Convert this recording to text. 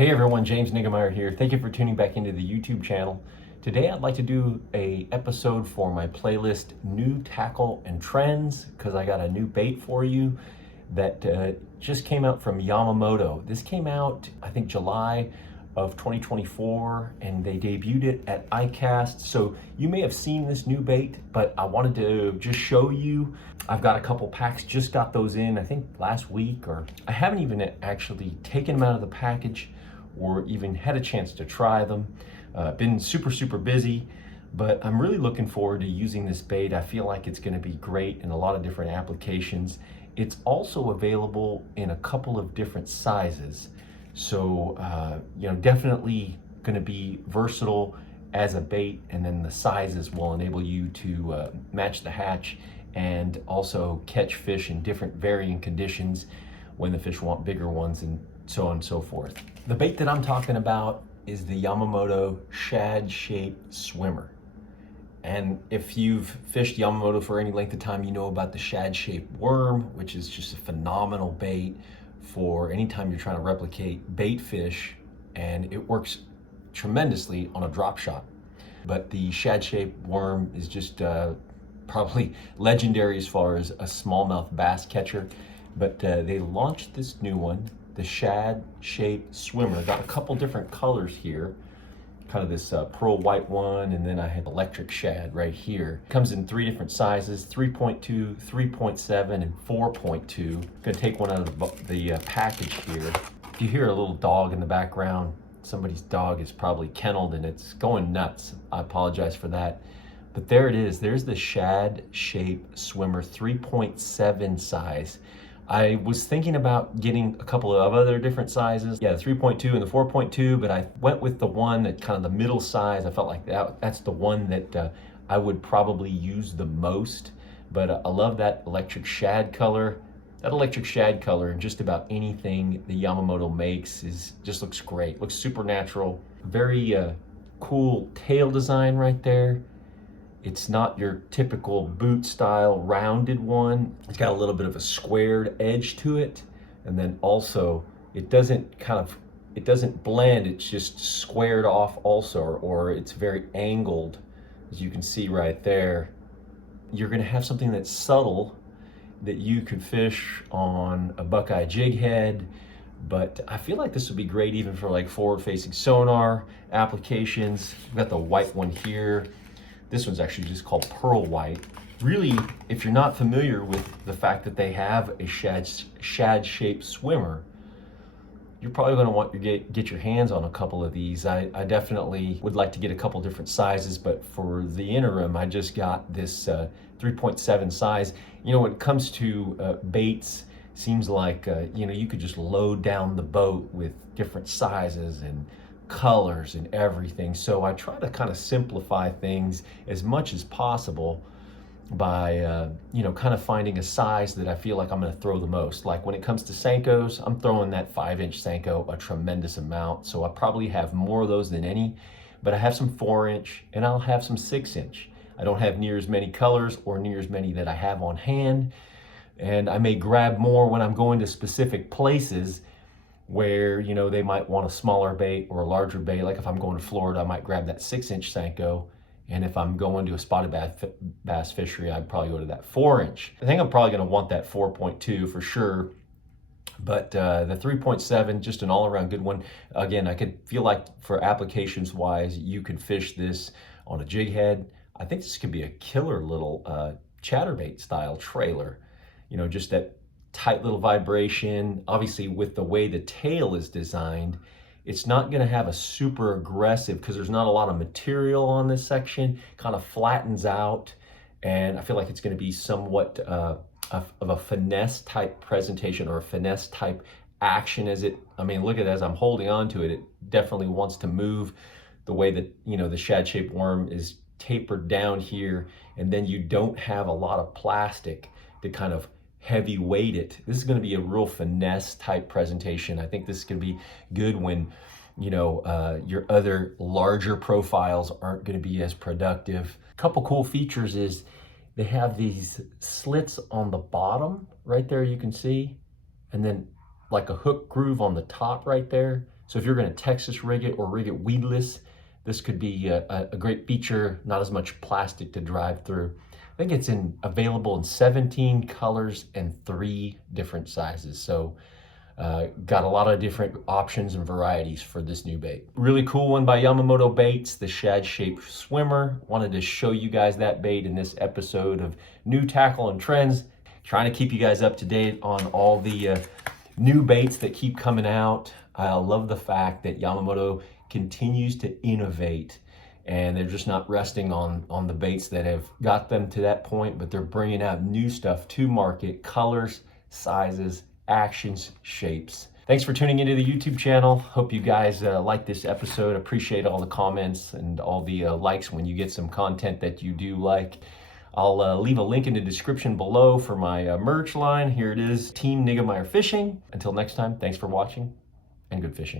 Hey everyone, James Niggemeyer here. Thank you for tuning back into the YouTube channel. Today I'd like to do a episode for my playlist New Tackle and Trends because I got a new bait for you that just came out from Yamamoto. This came out, I think, July of 2024, and they debuted it at ICAST. So you may have seen this new bait, but I wanted to just show you. I've got a couple packs, just got those in, I think last week, or I haven't even actually taken them out of the package or even had a chance to try them. Been super busy, but I'm really looking forward to using this bait. I feel like it's going to be great in a lot of different applications. It's also available in a couple of different sizes. So, definitely going to be versatile as a bait, and then the sizes will enable you to match the hatch and also catch fish in different varying conditions when the fish want bigger ones and so on and so forth. The bait that I'm talking about is the Yamamoto Shad Shape Swimmer. And if you've fished Yamamoto for any length of time, you know about the Shad Shape worm, which is just a phenomenal bait for anytime you're trying to replicate bait fish, and it works tremendously on a drop shot. But the Shad Shape worm is just probably legendary as far as a smallmouth bass catcher. But they launched this new one, the Shad Shape Swimmer. Got a couple different colors here, kind of this pearl white one, and then I have electric shad right here. Comes in 3 different sizes, 3.2, 3.7, and 4.2. Gonna take one out of the package here. If you hear a little dog in the background, somebody's dog is probably kenneled and it's going nuts. I apologize for that. But there it is, there's the Shad Shape Swimmer 3.7 size. I was thinking about getting a couple of other different sizes. Yeah, the 3.2 and the 4.2, but I went with the one that kind of the middle size. I felt like that's the one that I would probably use the most. But I love that electric shad color. That electric shad color in just about anything the Yamamoto makes just looks great. Looks super natural. Very cool tail design right there. It's not your typical boot style rounded one. It's got a little bit of a squared edge to it. And then also it doesn't blend, it's just squared off also, or it's very angled, as you can see right there. You're gonna have something that's subtle that you could fish on a buckeye jig head, but I feel like this would be great even for like forward-facing sonar applications. We've got the white one here. This one's actually just called Pearl White. Really, if you're not familiar with the fact that they have a Shad Shape Swimmer, you're probably gonna want to get your hands on a couple of these. I definitely would like to get a couple different sizes, but for the interim, I just got this 3.7 size. You know, when it comes to baits, seems like, you could just load down the boat with different sizes and colors and everything. So I try to kind of simplify things as much as possible by kind of finding a size that I feel like I'm going to throw the most. Like when it comes to Senkos, I'm throwing that 5-inch Senko a tremendous amount, so I probably have more of those than any. But I have some 4-inch and I'll have some 6-inch. I don't have near as many colors or near as many that I have on hand, and I may grab more when I'm going to specific places where they might want a smaller bait or a larger bait. Like if I'm going to Florida, I might grab that 6-inch Senko, and if I'm going to a spotted bass fishery, I'd probably go to that 4-inch. I think I'm probably going to want that 4.2 for sure, but the 3.7, just an all-around good one. Again, I could feel like for applications wise, you could fish this on a jig head. I think this could be a killer little chatterbait style trailer. Just that tight little vibration. Obviously, with the way the tail is designed, it's not going to have a super aggressive, because there's not a lot of material on this section. Kind of flattens out, and I feel like it's going to be somewhat of a finesse type presentation, or a finesse type action. Look at it as I'm holding on to it. It definitely wants to move. The way that the Shad Shape worm is tapered down here, and then you don't have a lot of plastic to kind of heavy weight it. This is going to be a real finesse type presentation. I think this is going to be good when your other larger profiles aren't going to be as productive. A couple cool features is they have these slits on the bottom right there, you can see, and then like a hook groove on the top right there. So if you're going to Texas rig it or rig it weedless, this could be a great feature, not as much plastic to drive through. I think it's available in 17 colors and 3 different sizes. So got a lot of different options and varieties for this new bait. Really cool one by Yamamoto Baits, the Shad Shape Swimmer. Wanted to show you guys that bait in this episode of New Tackle and Trends. Trying to keep you guys up to date on all the new baits that keep coming out. I love the fact that Yamamoto continues to innovate, and they're just not resting on the baits that have got them to that point, but they're bringing out new stuff to market, colors, sizes, actions, shapes. Thanks for tuning into the YouTube channel. Hope you guys like this episode. Appreciate all the comments and all the likes when you get some content that you do like. I'll leave a link in the description below for my merch line. Here it is, Team Niggemeyer Fishing. Until next time, thanks for watching and good fishing.